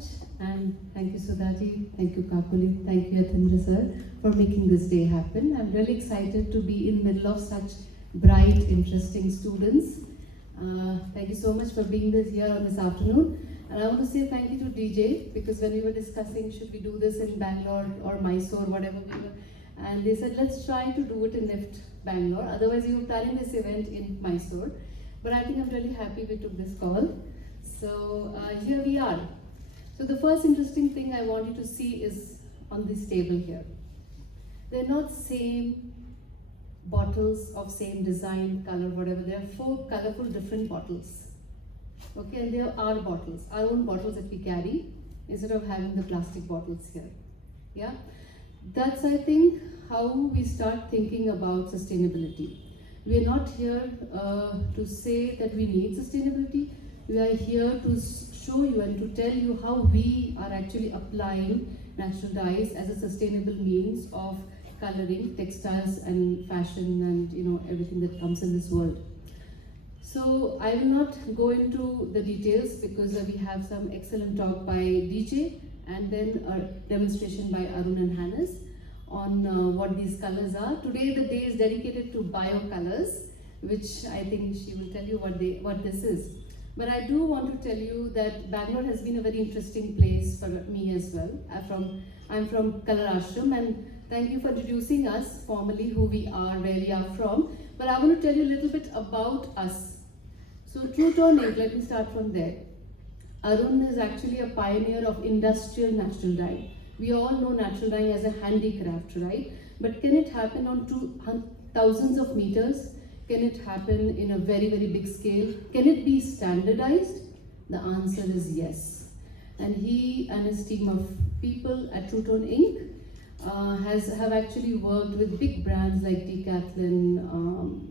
much, and thank you Sudhaji, thank you Kapuli, thank you Yatindra sir for making this day happen. I'm really excited to be in the middle of such bright, interesting students. Thank you so much for being here on this afternoon. And I want to say thank you to DJ, because when we were discussing should we do this in Bangalore or Mysore, whatever we were, and they said let's try to do it in NIFT Bangalore, otherwise you were planning this event in Mysore. But I think I'm really happy we took this call. So here we are. So the first interesting thing I want you to see is on this table here. They're not same bottles of same design, color, whatever. There are 4 colorful different bottles. Okay, and they are our bottles, our own bottles that we carry, instead of having the plastic bottles here. Yeah, that's, I think, how we start thinking about sustainability. We are not here to say that we need sustainability. We are here to show you and to tell you how we are actually applying natural dyes as a sustainable means of coloring textiles and fashion and everything that comes in this world. So I will not go into the details because we have some excellent talk by DJ and then a demonstration by Arun and Hannes on what these colors are. Today the day is dedicated to biocolors, which I think she will tell you what this is. But I do want to tell you that Bangalore has been a very interesting place for me as well. I'm from ColorAshram, and thank you for introducing us formally, who we are, where we are from. But I want to tell you a little bit about us. So TrueToneInk, let me start from there. Arun is actually a pioneer of industrial natural dye. We all know natural dyeing as a handicraft, right? But can it happen on thousands of meters? Can it happen in a very, very big scale? Can it be standardized? The answer is yes. And he and his team of people at TrueToneInk have actually worked with big brands like Decathlon,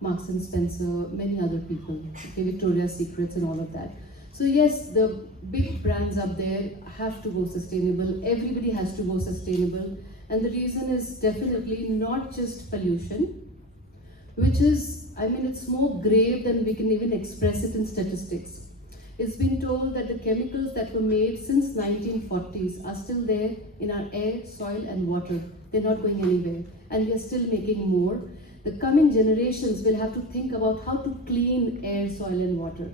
Marks and Spencer, many other people, okay, Victoria's Secrets and all of that. So yes, the big brands up there have to go sustainable. Everybody has to go sustainable. And the reason is definitely not just pollution, which is, it's more grave than we can even express it in statistics. It's been told that the chemicals that were made since 1940s are still there in our air, soil and water. They're not going anywhere, and we are still making more. The coming generations will have to think about how to clean air, soil and water.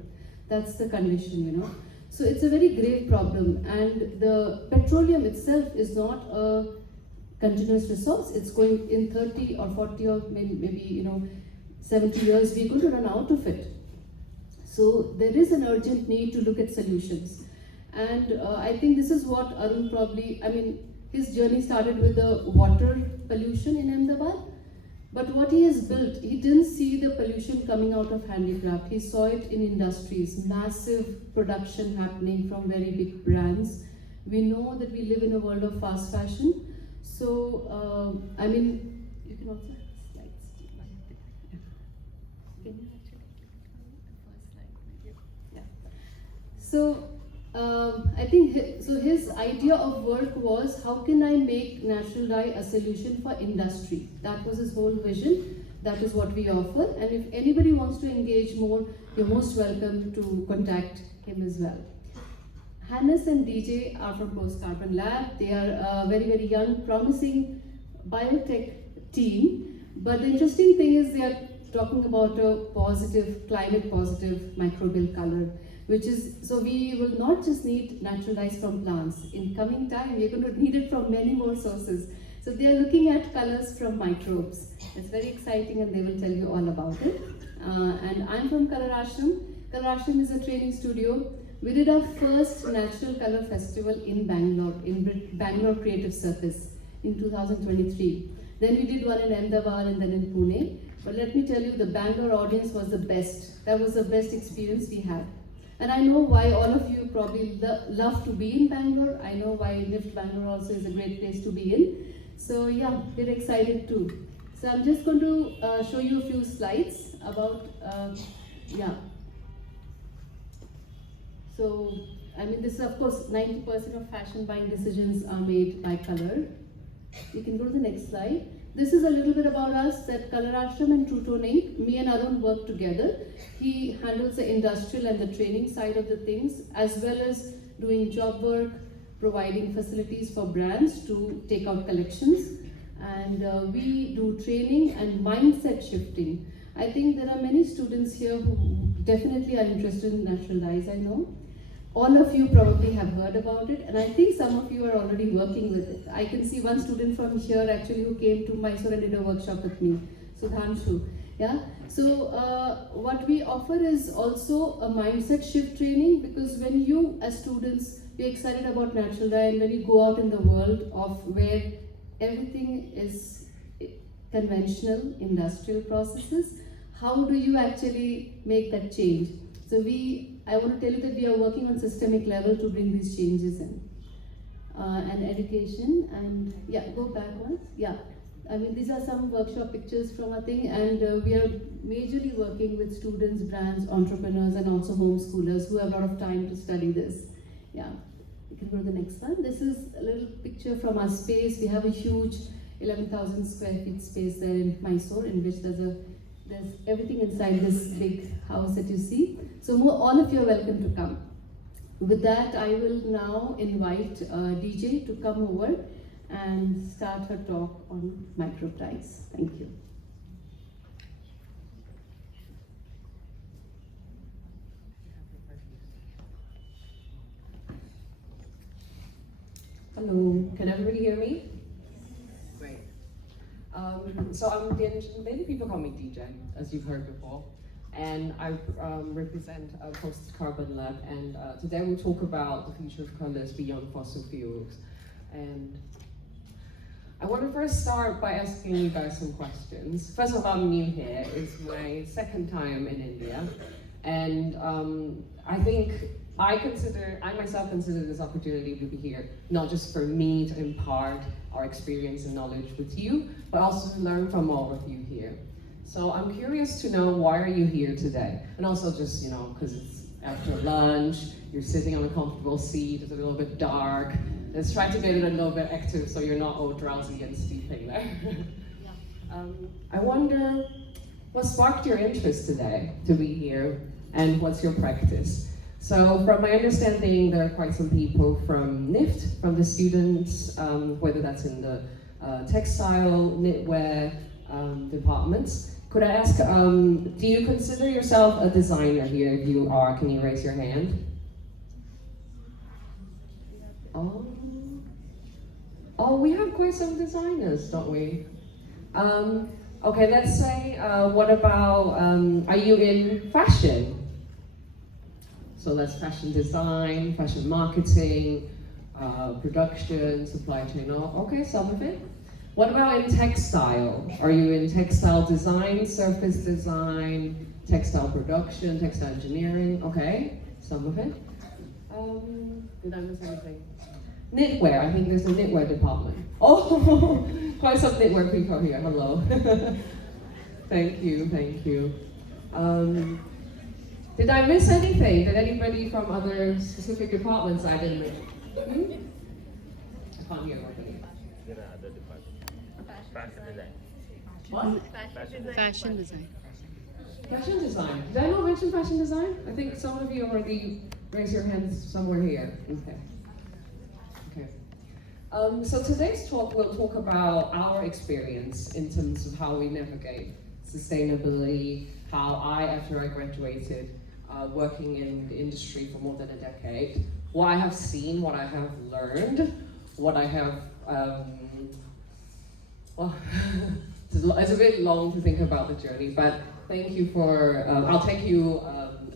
That's the condition, So it's a very grave problem, and the petroleum itself is not a continuous resource. It's going in 30 or 40 or maybe 70 years, we're going to run out of it. So there is an urgent need to look at solutions. And I think this is what Arun probably, his journey started with the water pollution in Ahmedabad. But what he has built, he didn't see the pollution coming out of handicraft. He saw it in industries, massive production happening from very big brands. We know that we live in a world of fast fashion. So, you can also have slides. Can you actually the first slide? Yeah. So, I think his idea of work was, how can I make natural dye a solution for industry? That was his whole vision. That is what we offer. And if anybody wants to engage more, you're most welcome to contact him as well. Hannes and DJ are from Post Carbon Lab. They are a very, very young, promising biotech team. But the interesting thing is they are talking about a positive, climate positive microbial color, which is, so we will not just need natural dyes from plants. In coming time, we're going to need it from many more sources. So they are looking at colors from microbes. It's very exciting, and they will tell you all about it. And I'm from ColorAshram. ColorAshram is a training studio. We did our first Natural Color Festival in Bangalore, in Bangalore Creative Circus in 2023. Then we did one in Ahmedabad and then in Pune. But let me tell you, the Bangalore audience was the best. That was the best experience we had. And I know why all of you probably love to be in Bangalore. I know why NIFT Bangalore also is a great place to be in. So yeah, we're excited too. So I'm just going to show you a few slides about, So, this is, of course, 90% of fashion buying decisions are made by color. You can go to the next slide. This is a little bit about us at ColorAshram and TrueToneInk. Me and Arun work together. He handles the industrial and the training side of the things, as well as doing job work, providing facilities for brands to take out collections, and we do training and mindset shifting. I think there are many students here who definitely are interested in natural dyes, I know. All of you probably have heard about it, and I think some of you are already working with it. I can see one student from here actually who came to Mysore and did a workshop with me, Sudhanshu. Yeah. So what we offer is also a mindset shift training, because when you as students, you're excited about natural dye, and when you go out in the world of where everything is conventional industrial processes, how do you actually make that change? So I want to tell you that we are working on systemic level to bring these changes in. And education, and yeah, go back once. Yeah, I mean, these are some workshop pictures from our thing, and we are majorly working with students, brands, entrepreneurs, and also homeschoolers who have a lot of time to study this. Yeah, you can go to the next one. This is a little picture from our space. We have a huge 11,000 square feet space there in Mysore, in which there's everything inside this big house that you see. So all of you are welcome to come. With that, I will now invite DJ to come over and start her talk on microbe dyes. Thank you. Hello, can everybody hear me? Great. So I'm many people call me DJ, as you've heard before, and I represent Post Carbon Lab, and today we'll talk about the future of colors beyond fossil fuels. And I want to first start by asking you guys some questions. First of all, I'm new here. It's my second time in India, and I myself consider this opportunity to be here, not just for me to impart our experience and knowledge with you, but also to learn from all of you here. So I'm curious to know, why are you here today? And also just, because it's after lunch, you're sitting on a comfortable seat, it's a little bit dark. Let's try to get it a little bit active so you're not all drowsy and sleeping there. I wonder, what sparked your interest today to be here, and what's your practice? So from my understanding, there are quite some people from NIFT, from the students, whether that's in the textile, knitwear departments. Could I ask, do you consider yourself a designer here? If you are, can you raise your hand? Oh, we have quite some designers, don't we? Okay, let's say, what about, are you in fashion? So that's fashion design, fashion marketing, production, supply chain, okay, some of it. What about in textile? Are you in textile design, surface design, textile production, textile engineering? Okay, some of it. Did I miss anything? Knitwear, I think there's a knitwear department. Oh, quite some knitwear people here, hello. Thank you, thank you. Did I miss anything? Did anybody from other specific departments I didn't mention? I can't hear nobody. Fashion design. What? Fashion design. Fashion design. Did I not mention fashion design? I think some of you already raised your hands somewhere here. Okay. So today's talk will talk about our experience in terms of how we navigate sustainability, how after I graduated, working in the industry for more than a decade, what I have seen, what I have learned, what I have, well, it's a bit long to think about the journey, but thank you for, I'll take you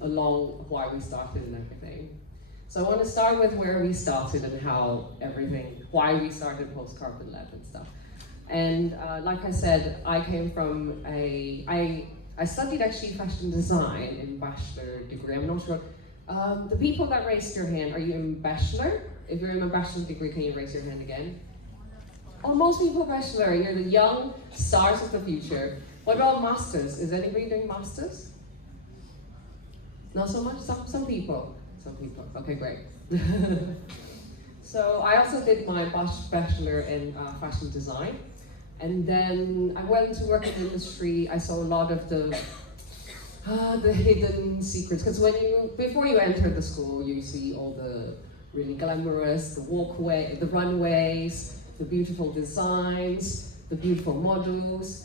along why we started and everything. So I want to start with where we started and why we started Post Carbon Lab and stuff. And like I said, I came from I studied actually fashion design in bachelor degree. I'm not sure. The people that raised your hand, are you in bachelor? If you're in a bachelor degree, can you raise your hand again? Oh, most people bachelor. You're the young stars of the future. What about masters? Is anybody doing masters? Not so much? Some people. Some people. Okay, great. So I also did my bachelor in fashion design. And then I went to work in the industry. I saw a lot of the hidden secrets. Because before you enter the school, you see all the really glamorous, the runways, the beautiful designs, the beautiful models.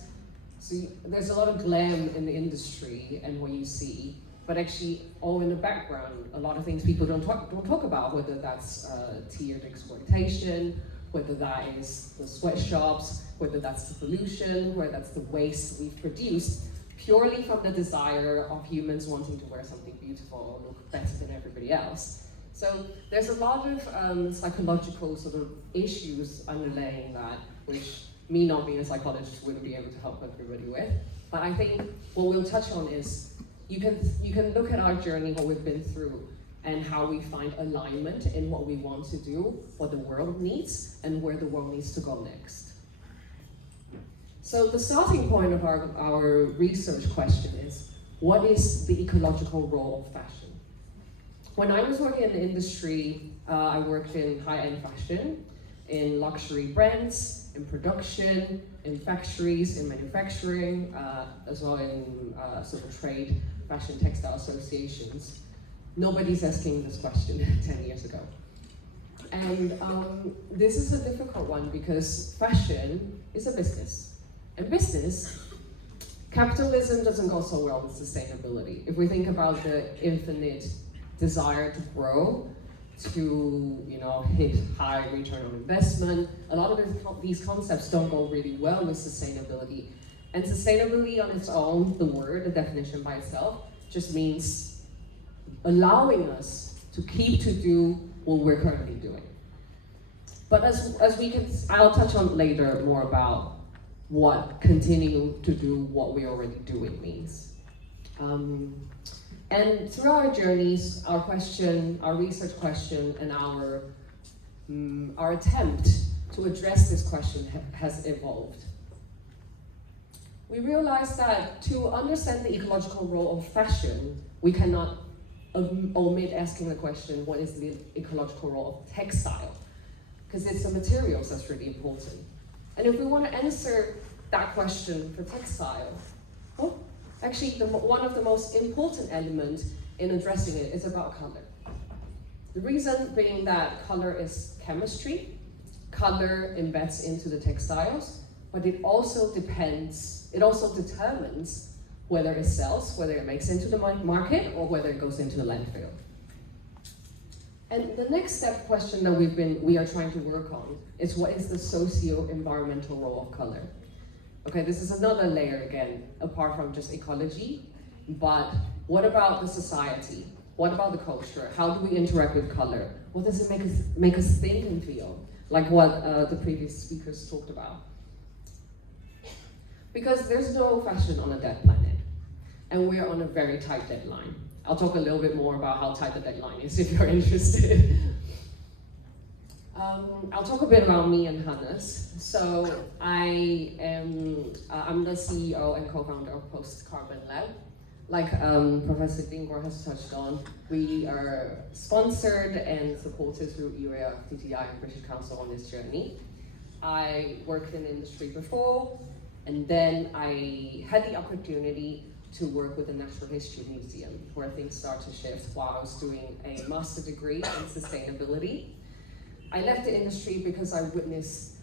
So there's a lot of glam in the industry and what you see, but actually all in the background, a lot of things people don't talk about, whether that's tiered exploitation, whether that is the sweatshops, whether that's the pollution, whether that's the waste we've produced, purely from the desire of humans wanting to wear something beautiful or look better than everybody else. So there's a lot of psychological sort of issues underlying that, which me not being a psychologist wouldn't be able to help everybody with. But I think what we'll touch on is you can look at our journey, what we've been through, and how we find alignment in what we want to do, what the world needs, and where the world needs to go next. So the starting point of our research question is, what is the ecological role of fashion? When I was working in the industry, I worked in high-end fashion, in luxury brands, in production, in factories, in manufacturing, as well in sort of trade, fashion, textile associations. Nobody's asking this question 10 years ago. And this is a difficult one because fashion is a business. And business, capitalism doesn't go so well with sustainability. If we think about the infinite desire to grow, to hit high return on investment, a lot of these concepts don't go really well with sustainability. And sustainability on its own, the word, the definition by itself, just means allowing us to keep to do what we're currently doing. But as we can, I'll touch on later more about what continue to do what we're already doing means. And through our journeys, our research question, and our attempt to address this question has evolved. We realized that to understand the ecological role of fashion, we cannot omit asking the question, what is the ecological role of textile? Because it's the materials that's really important. And if we want to answer that question for textile, well, actually one of the most important elements in addressing it is about color. The reason being that color is chemistry, color embeds into the textiles, but it also determines whether it sells, whether it makes into the market, or whether it goes into the landfill. And the next step question that we are trying to work on is, what is the socio-environmental role of color? Okay, this is another layer again, apart from just ecology, but what about the society? What about the culture? How do we interact with color? What does it make us think and feel? Like what the previous speakers talked about. Because there's no fashion on a dead planet, and we're on a very tight deadline. I'll talk a little bit more about how tight the deadline is if you're interested. I'll talk a bit about me and Hannes. So I'm the CEO and co-founder of Post Carbon Lab. Like Professor Dingor has touched on, we are sponsored and supported through ERA, TTI, and British Council on this journey. I worked in the industry before, and then I had the opportunity to work with the Natural History Museum, where things start to shift while I was doing a master's degree in sustainability. I left the industry because I witnessed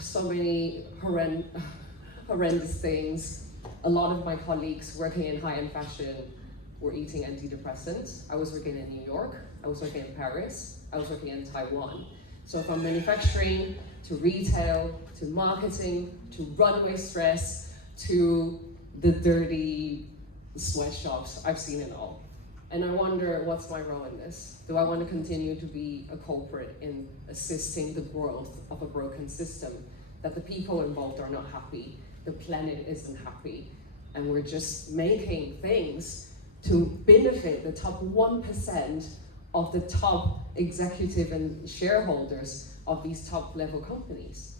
so many horrendous things. A lot of my colleagues working in high-end fashion were eating antidepressants. I was working in New York, I was working in Paris, I was working in Taiwan. So from manufacturing, to retail, to marketing, to runway stress, to the dirty sweatshops, I've seen it all. And I wonder, what's my role in this? Do I want to continue to be a culprit in assisting the growth of a broken system, that the people involved are not happy, the planet isn't happy, and we're just making things to benefit the top 1% of the top executive and shareholders of these top level companies?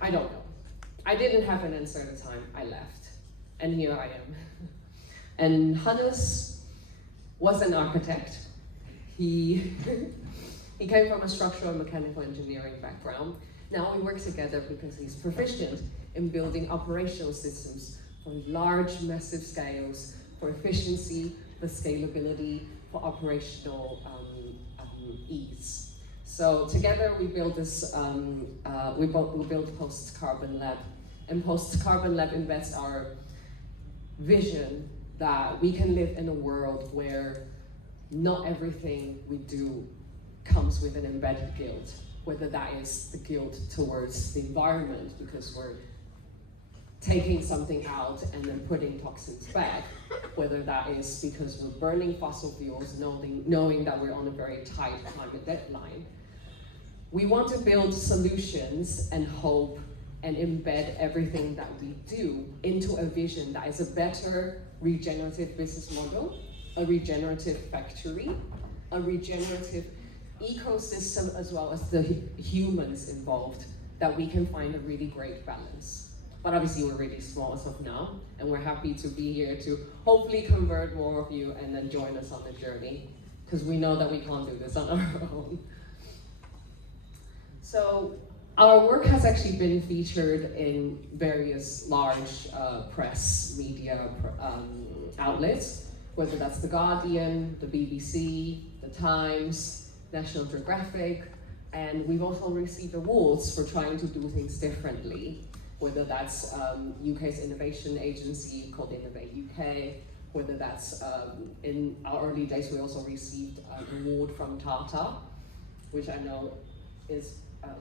I don't know. I didn't have an answer at the time I left, and here I am. And Hannes was an architect. He came from a structural and mechanical engineering background. Now we work together because he's proficient in building operational systems for large, massive scales, for efficiency, for scalability, for operational ease. So together we built this, we built Post Carbon Lab, and Post Carbon Lab embeds our vision that we can live in a world where not everything we do comes with an embedded guilt, whether that is the guilt towards the environment because we're taking something out and then putting toxins back, whether that is because we're burning fossil fuels knowing that we're on a very tight climate deadline. We want to build solutions and hope and embed everything that we do into a vision that is a better regenerative business model, a regenerative factory, a regenerative ecosystem, as well as the humans involved, that we can find a really great balance. But obviously we're really small as of now, and we're happy to be here to hopefully convert more of you and then join us on the journey, because we know that we can't do this on our own. So our work has actually been featured in various large press media outlets, whether that's The Guardian, the BBC, The Times, National Geographic, and we've also received awards for trying to do things differently, whether that's UK's innovation agency called Innovate UK, whether that's in our early days we also received an award from Tata, which I know is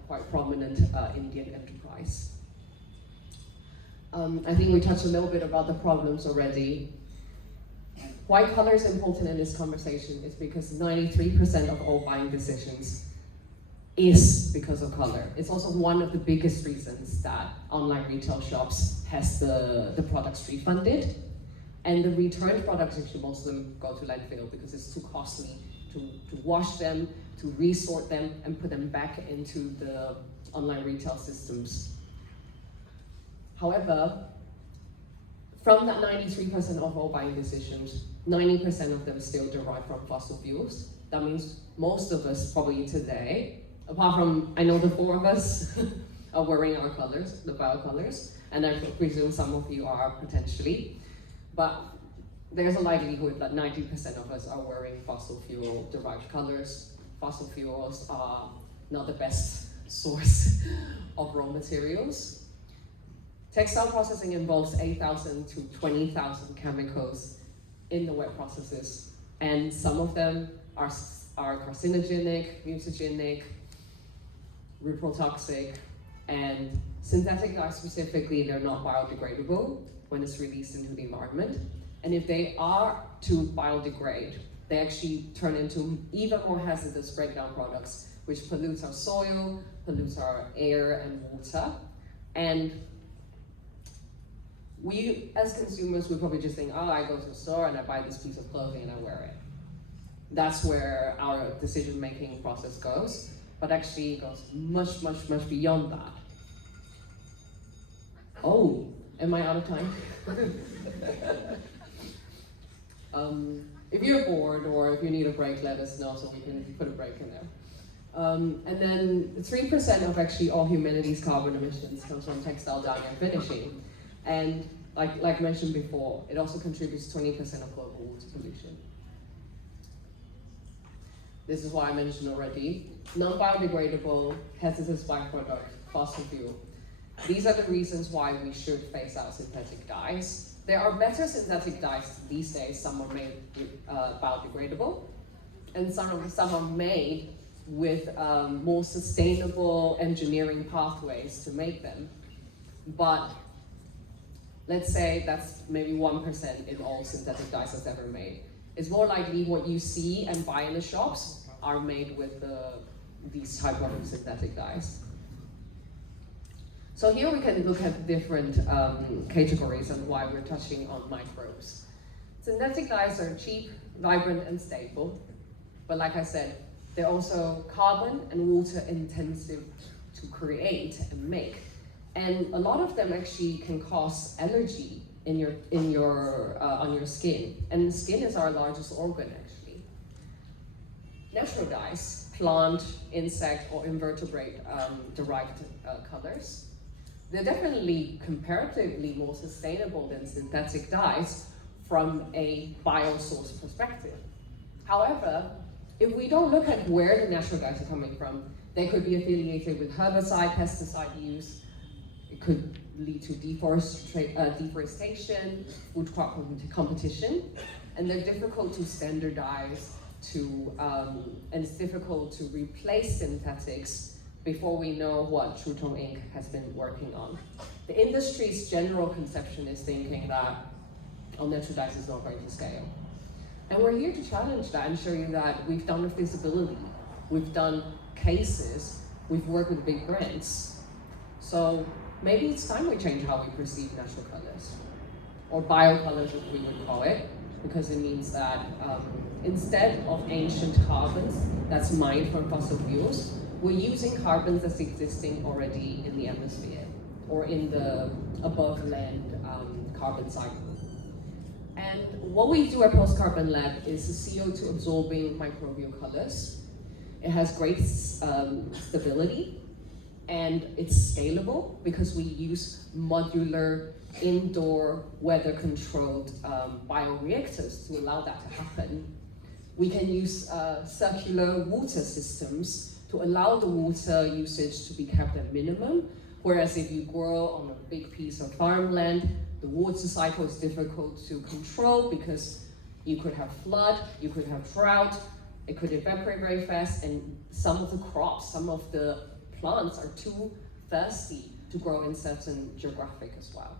quite prominent Indian enterprise. I think we touched a little bit about the problems already. Why color is important in this conversation is because 93% of all buying decisions is because of color. It's also one of the biggest reasons that online retail shops has the products refunded, and the returned products, actually most of them go to landfill because it's too costly to wash them, to resort them, and put them back into the online retail systems. However, from that 93% of all buying decisions, 90% of them still derive from fossil fuels. That means most of us probably today, apart from, I know the four of us are wearing our colors, the biocolors, and I presume some of you are potentially, but there's a likelihood that 90% of us are wearing fossil fuel derived colors. Fossil fuels are not the best source of raw materials. Textile processing involves 8,000 to 20,000 chemicals in the wet processes, and some of them are carcinogenic, mutagenic, reprotoxic, and synthetic dyes specifically, they're not biodegradable when it's released into the environment. And if they are to biodegrade, they actually turn into even more hazardous breakdown products, which pollute our soil, pollute our air and water. And we, as consumers, we probably just think, oh, I go to the store and I buy this piece of clothing and I wear it. That's where our decision-making process goes, but actually it goes much, much, much beyond that. Oh, am I out of time? If you're bored or if you need a break, let us know so we can put a break in there. And then 3% of actually all humanity's carbon emissions comes from textile dyeing and finishing. And like mentioned before, it also contributes 20% of global water pollution. This is why I mentioned already, non-biodegradable, hazardous byproduct, fossil fuel. These are the reasons why we should phase out synthetic dyes. There are better synthetic dyes these days. Some are made biodegradable, and some are made with more sustainable engineering pathways to make them. But let's say that's maybe 1% in all synthetic dyes that's ever made. It's more likely what you see and buy in the shops are made with these type of synthetic dyes. So here we can look at different categories and why we're touching on microbes. Synthetic dyes are cheap, vibrant, and stable. But like I said, they're also carbon and water intensive to create and make. And a lot of them actually can cause allergy on your skin. And skin is our largest organ actually. Natural dyes, plant, insect, or invertebrate derived colors. They're definitely comparatively more sustainable than synthetic dyes from a biosource perspective. However, if we don't look at where the natural dyes are coming from, they could be affiliated with herbicide, pesticide use. It could lead to deforestation, food crop competition, and they're difficult to standardize and it's difficult to replace synthetics before we know what TrueToneInk has been working on. The industry's general conception is thinking that natural dyes is not going to scale. And we're here to challenge that and show you that we've done a feasibility, we've done cases, we've worked with big brands. So maybe it's time we change how we perceive natural colors, or biocolors as we would call it, because it means that instead of ancient carbons that's mined from fossil fuels, we're using carbons that's existing already in the atmosphere or in the above land carbon cycle. And what we do at Post Carbon Lab is CO2 absorbing microbial colors. It has great stability and it's scalable because we use modular indoor weather controlled bioreactors to allow that to happen. We can use circular water systems to allow the water usage to be kept at minimum, whereas if you grow on a big piece of farmland, the water cycle is difficult to control because you could have flood, you could have drought, it could evaporate very fast, and some of the crops, some of the plants are too thirsty to grow in certain geographic as well.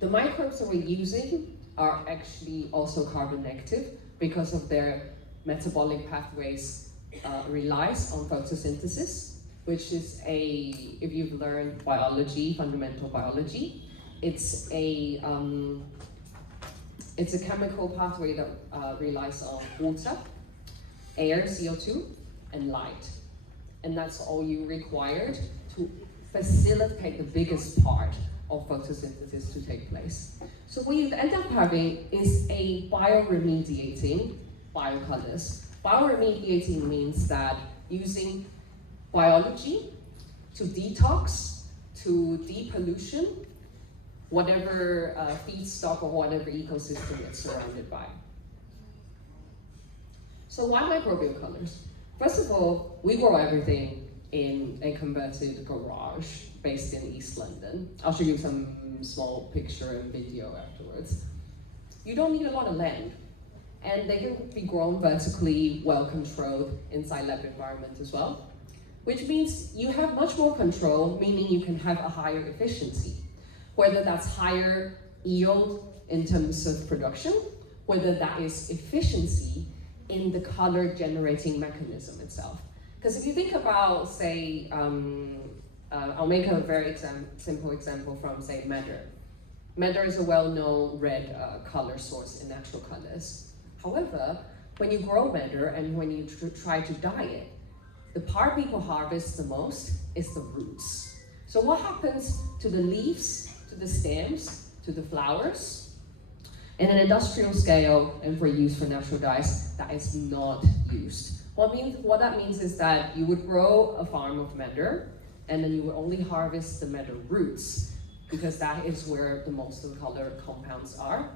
The microbes that we're using are actually also carbon negative because of their metabolic pathways relies on photosynthesis, which is if you've learned biology, fundamental biology, it's a chemical pathway that relies on water, air, CO2, and light. And that's all you required to facilitate the biggest part of photosynthesis to take place. So what you end up having is a bioremediating biocolors. Bioremediating means that using biology to detox, to depollution, whatever feedstock or whatever ecosystem it's surrounded by. So why microbial colors? First of all, we grow everything in a converted garage based in East London. I'll show you some small picture and video afterwards. You don't need a lot of land, and they can be grown vertically, well controlled inside lab environment as well, which means you have much more control, meaning you can have a higher efficiency, whether that's higher yield in terms of production, whether that is efficiency in the color generating mechanism itself. Because if you think about, say, I'll make a very simple example from, say, madder. Madder is a well-known red color source in natural colors. However, when you grow madder and when you try to dye it, the part people harvest the most is the roots. So what happens to the leaves, to the stems, to the flowers? In an industrial scale and for use for natural dyes, that is not used. What that means is that you would grow a farm of madder, and then you would only harvest the madder roots, because that is where the most of the color compounds are,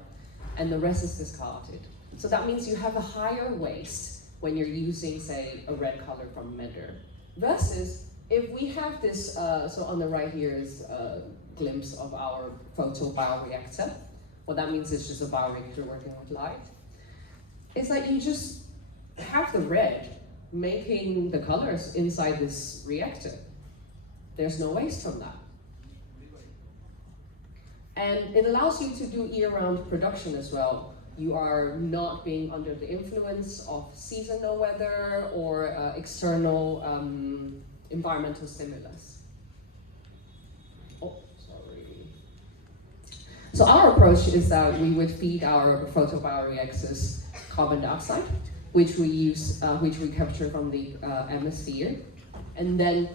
and the rest is discarded. So that means you have a higher waste when you're using, say, a red color from madder. Versus, if we have this, so on the right here is a glimpse of our photobioreactor. What that means is just a bioreactor working with light. It's like you just have the red making the colors inside this reactor. There's no waste from that. And it allows you to do year-round production as well. You are not being under the influence of seasonal weather or external environmental stimulus. Oh, sorry. So our approach is that we would feed our photobioreactors carbon dioxide, which we capture from the atmosphere, and then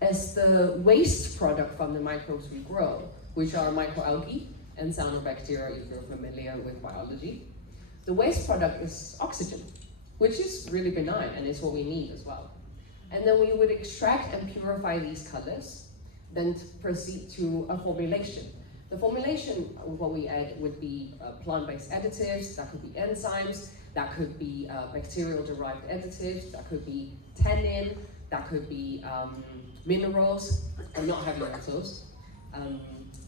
as the waste product from the microbes we grow, which are microalgae and cyanobacteria, if you're familiar with biology, the waste product is oxygen, which is really benign and is what we need as well. And then we would extract and purify these colors, then proceed to a formulation. The formulation, what we add would be plant-based additives, that could be enzymes, that could be bacterial-derived additives, that could be tannin, that could be minerals, or not heavy metals,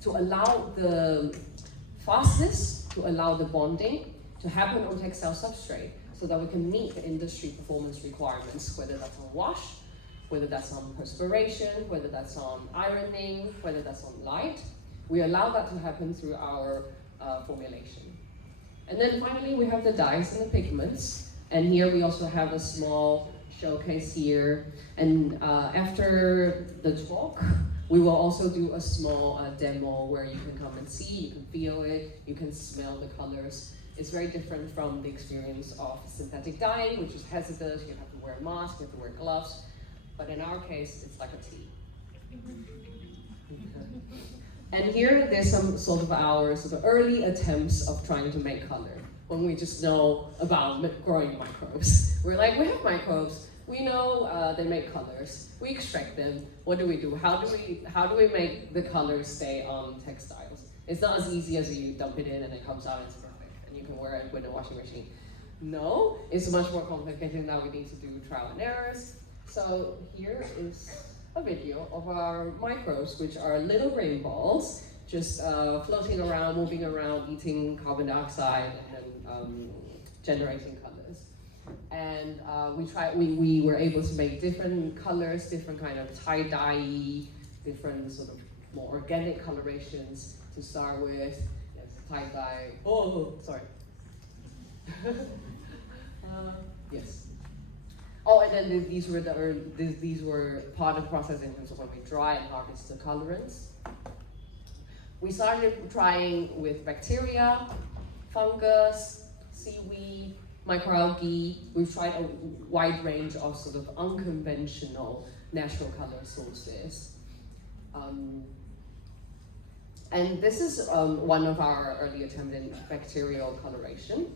to allow the fastness, to allow the bonding to happen on textile substrate, so that we can meet the industry performance requirements, whether that's on wash, whether that's on perspiration, whether that's on ironing, whether that's on light. We allow that to happen through our formulation. And then finally, we have the dyes and the pigments. And here we also have a small showcase here. And after the talk, we will also do a small demo where you can come and see, you can feel it, you can smell the colors. It's very different from the experience of synthetic dyeing, which is hazardous, you have to wear a mask, you have to wear gloves. But in our case, it's like a tea. And here, there's some sort of our sort of early attempts of trying to make color, when we just know about growing microbes. We're like, we have microbes, we know they make colors, we extract them, what do we do? How do we make the colors stay on textiles? It's not as easy as you dump it in and it comes out and it's perfect, and you can wear it with a washing machine. No, it's much more complicated. Now we need to do trial and errors. So here is a video of our microbes, which are little rain balls, just floating around, moving around, eating carbon dioxide, and generating colors. And we were able to make different colors, different kind of tie-dye, different sort of more organic colorations to start with. Yes, tie-dye. Oh, sorry. Yes. Oh, and then these were part of the process in terms of when we dry and harvest the colorants. We started trying with bacteria, fungus, seaweed, microalgae. We've tried a wide range of sort of unconventional natural color sources. And this is one of our early attempts in bacterial coloration.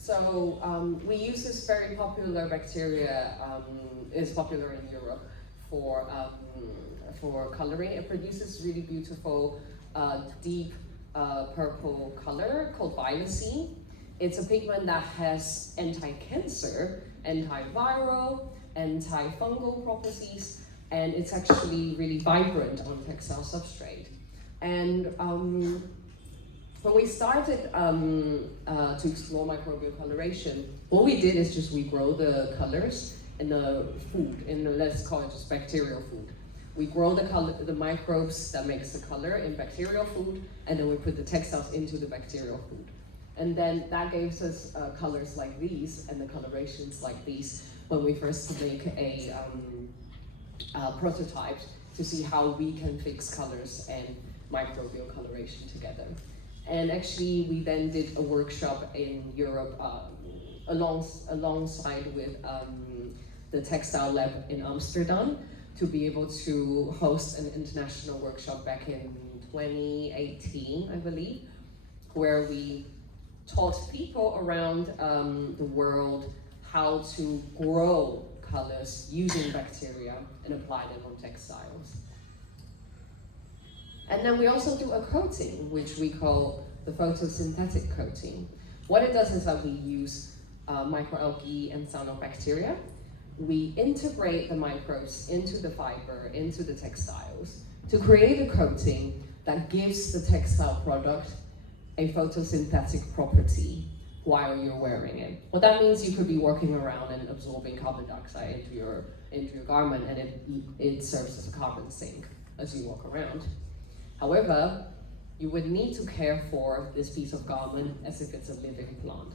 So we use this very popular bacteria, is popular in Europe for coloring. It produces really beautiful, deep purple color called violacine. It's a pigment that has anti-cancer, antiviral, antifungal properties, and it's actually really vibrant on textile substrate. And when we started to explore microbial coloration, what we did is just we grow the colors in the food, let's call it just bacterial food. We grow the microbes that makes the color in bacterial food, and then we put the textiles into the bacterial food. And then that gives us colors like these and the colorations like these when we first make a prototype to see how we can fix colors and microbial coloration together. And actually, we then did a workshop in Europe alongside with the Textile Lab in Amsterdam to be able to host an international workshop back in 2018, I believe, where we taught people around the world how to grow colors using bacteria and apply them on textiles. And then we also do a coating, which we call the photosynthetic coating. What it does is that we use microalgae and cyanobacteria. We integrate the microbes into the fiber, into the textiles, to create a coating that gives the textile product a photosynthetic property while you're wearing it. What that means, you could be walking around and absorbing carbon dioxide into your garment, and it serves as a carbon sink as you walk around. However, you would need to care for this piece of garment as if it's a living plant.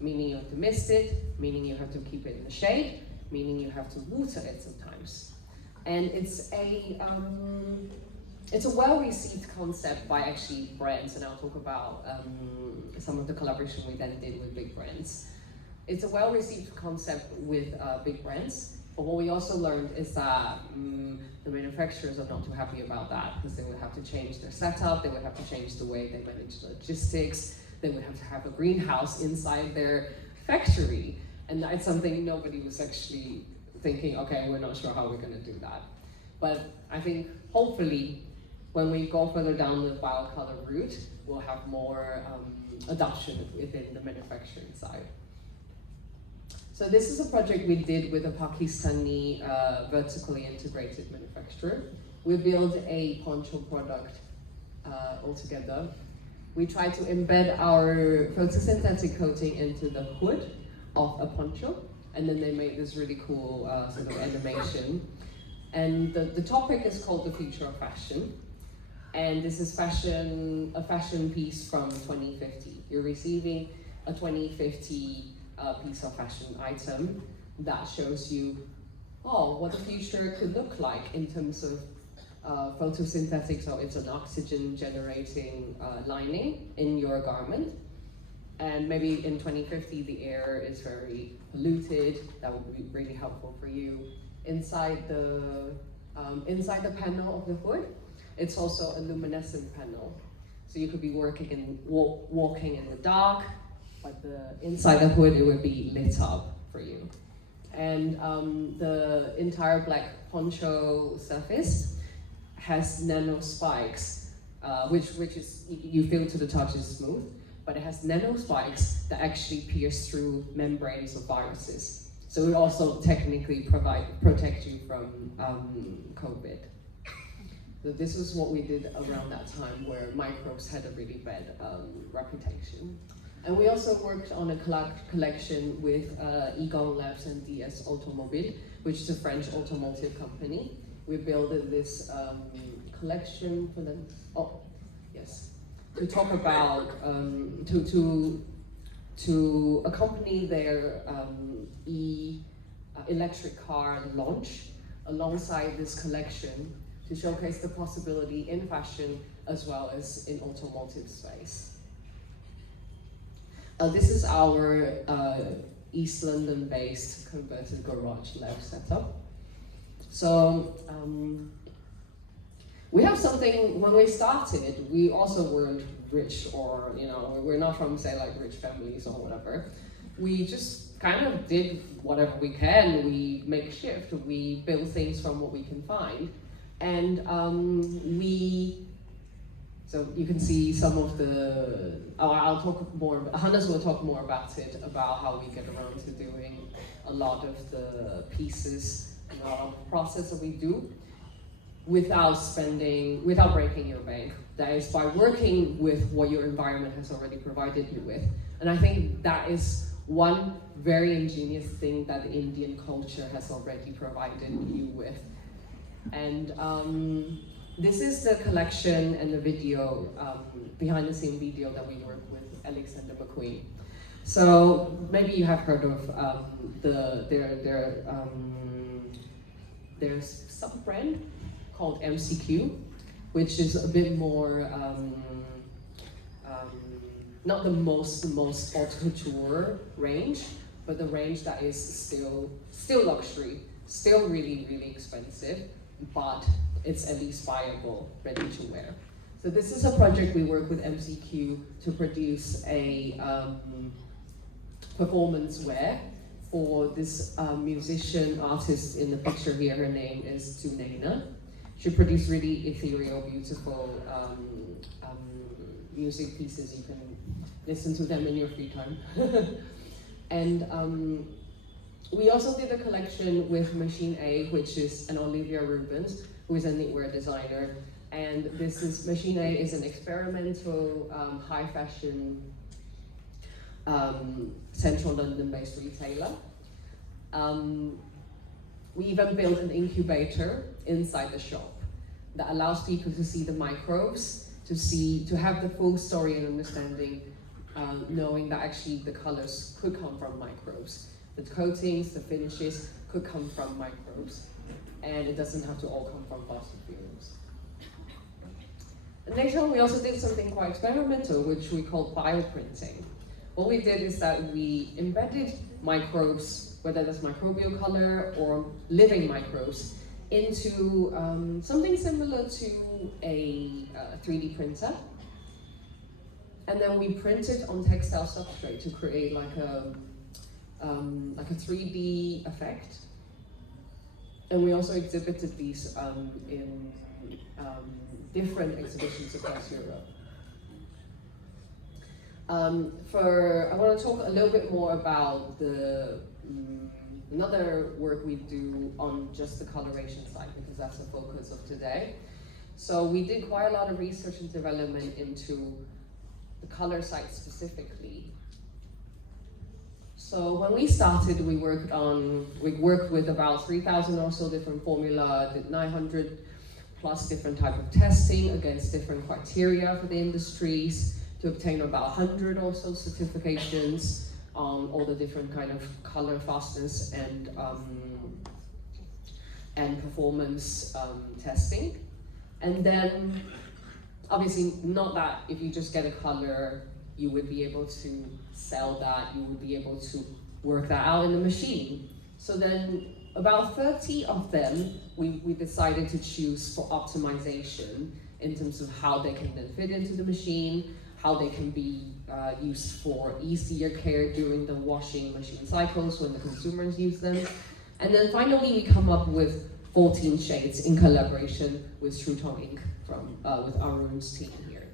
Meaning you have to mist it, meaning you have to keep it in the shade, meaning you have to water it sometimes. And it's a well-received concept by actually brands, and I'll talk about some of the collaboration we then did with big brands. It's a well-received concept with big brands, but what we also learned is that the manufacturers are not too happy about that, because they would have to change their setup, they would have to change the way they manage logistics, they would have to have a greenhouse inside their factory. And that's something nobody was actually thinking, okay, we're not sure how we're gonna do that. But I think hopefully when we go further down the biocolor route, we'll have more adoption within the manufacturing side. So this is a project we did with a Pakistani vertically integrated manufacturer. We built a poncho product altogether. We tried to embed our photosynthetic coating into the hood of a poncho, and then they made this really cool sort of animation. And the topic is called The Future of Fashion. And this is a fashion piece from 2050. You're receiving a 2050 piece of fashion item that shows you, what the future could look like in terms of photosynthetic, so it's an oxygen generating lining in your garment. And maybe in 2050 the air is very polluted. That would be really helpful for you. Inside the panel of the hood, it's also a luminescent panel. So you could be walking in the dark, but inside the hood it would be lit up for you. And the entire black poncho surface has nano spikes, which is, you feel to the touch is smooth, but it has nano spikes that actually pierce through membranes of viruses. So it also technically protect you from COVID. So this is what we did around that time where microbes had a really bad reputation. And we also worked on a collection with Egon Labs and DS Automobile, which is a French automotive company. We built this collection for them. Oh, yes. To talk about, to accompany their electric car launch alongside this collection to showcase the possibility in fashion as well as in automotive space. This is our East London-based converted garage lab setup. So we have something, when we started, we also weren't rich, or we're not from, say, like rich families or whatever. We just kind of did whatever we can. We make shift, we build things from what we can find. And so you can see some of the, I'll talk more, Hannes will talk more about it, about how we get around to doing a lot of the pieces, a lot of process that we do without breaking your bank. That is by working with what your environment has already provided you with. And I think that is one very ingenious thing that the Indian culture has already provided you with. And this is the collection and the video, behind the scene video that we work with Alexander McQueen. So maybe you have heard of there's some brand called MCQ, which is a bit more, not the most haute couture range, but the range that is still luxury, still really, really expensive, but it's at least viable, ready to wear. So this is a project we work with MCQ to produce a performance wear for this musician artist in the picture here. Her name is Tunaina. She produced really ethereal, beautiful music pieces. You can listen to them in your free time. And we also did a collection with Machine A, which is an Olivia Rubens, who is a knitwear designer. And this is, Machine A is an experimental high fashion central London-based retailer. We even built an incubator inside the shop that allows people to see the microbes, to have the full story and understanding, knowing that actually the colors could come from microbes. The coatings, the finishes could come from microbes, and it doesn't have to all come from fossil fuels. And later on, we also did something quite experimental, which we called bioprinting. What we did is that we embedded microbes, whether that's microbial color or living microbes, into something similar to a 3D printer. And then we printed on textile substrate to create like a 3D effect. And we also exhibited these in different exhibitions across Europe. I want to talk a little bit more about the another work we do on just the coloration side, because that's the focus of today. So we did quite a lot of research and development into the color side specifically. So when we started, we worked with about 3,000 or so different formula, did 900 plus different type of testing against different criteria for the industries to obtain about 100 or so certifications on all the different kind of color fastness and performance testing. And then, obviously, not that if you just get a color, you would be able to sell that, you would be able to work that out in the machine. So then, about 30 of them, we decided to choose for optimization in terms of how they can then fit into the machine, how they can be used for easier care during the washing machine cycles when the consumers use them. And then finally, we come up with 14 shades in collaboration with TrueToneInk with Arun's team here.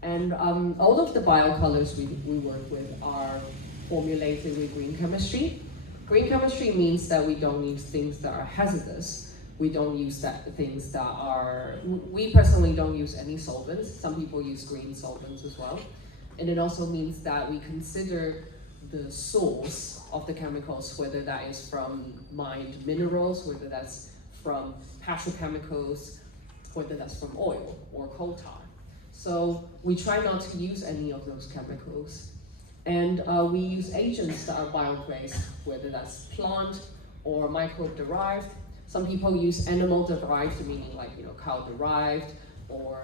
And all of the biocolors we work with are formulated with green chemistry. Green chemistry means that we don't use things that are hazardous. We don't use things that are, we personally don't use any solvents. Some people use green solvents as well. And it also means that we consider the source of the chemicals, whether that is from mined minerals, whether that's from petrochemicals, whether that's from oil or coal tar. So we try not to use any of those chemicals. And we use agents that are bio-based, whether that's plant or microbe-derived. Some people use animal-derived, meaning like cow-derived or